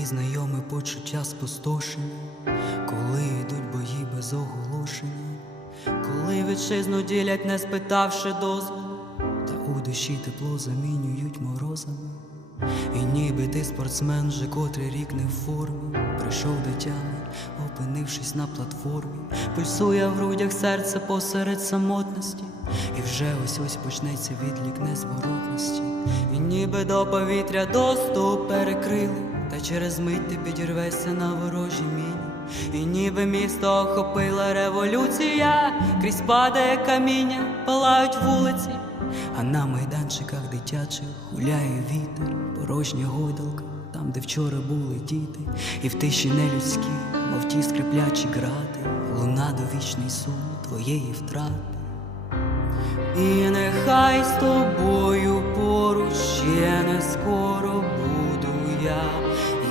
знайоме почуття спустошення, коли йдуть бої без оголошення, коли вітчизну ділять, не спитавши дозволу, та у душі тепло замінюють морозами. І ніби ти спортсмен, вже котрий рік не в формі, прийшов до опинившись на платформі, пульсує в грудях серце посеред самотності, і вже ось ось почнеться відлік незворотності, і ніби до повітря доступ перекрили, через мить ти підірвешся на ворожі міні, і ніби місто охопила революція, крізь падає каміння, палають вулиці. А на майданчиках дитячих гуляє вітер, порожня гойдалка, там, де вчора були діти, і в тиші нелюдській, мов ті скриплячі грати, луна довічний сум твоєї втрати. І нехай з тобою поруч ще не скоро буду я,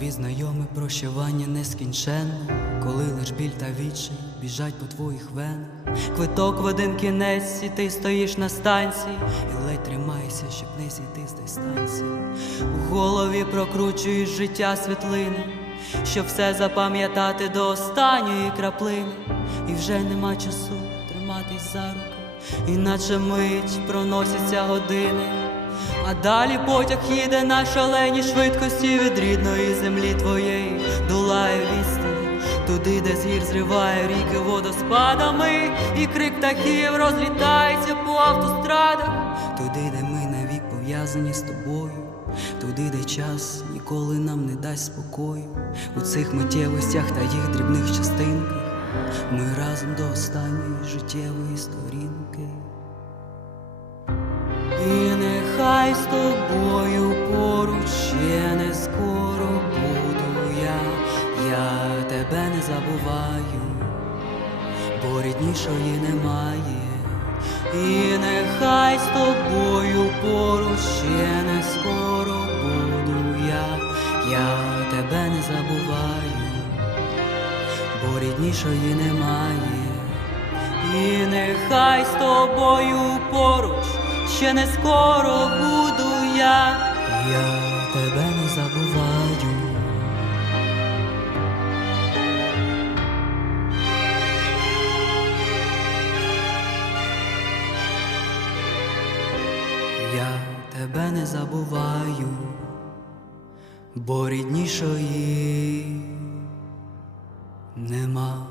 Тобі знайоме прощавання нескінченне, коли лиш біль та відчай біжать по твоїх венах. Квиток в один кінець, і ти стоїш на станції, і ледь тримаєшся, щоб не зійти з дистанції. У голові прокручуєш життя світлини, щоб все запам'ятати до останньої краплини. І вже нема часу триматись за руки, іначе мить проносяться години. А далі потяг їде на шаленій швидкості від рідної землі твоєї, долає відстані, туди, де з зриває ріки водоспадами, і крик птахів розлітається по автострадах, туди, де ми навік пов'язані з тобою, туди, де час ніколи нам не дасть спокою, у цих миттєвостях та їх дрібних частинках, ми разом до останньої життєвої сторінки. З тобою поруч не скоро буду я тебе не забуваю, бо ріднішої немає. І нехай з тобою поруч ще не скоро буду я, я тебе не забуваю, бо ріднішої немає. І нехай з тобою поруч ще не скоро буду я, я тебе не забуваю. Я тебе не забуваю, бо ріднішої нема.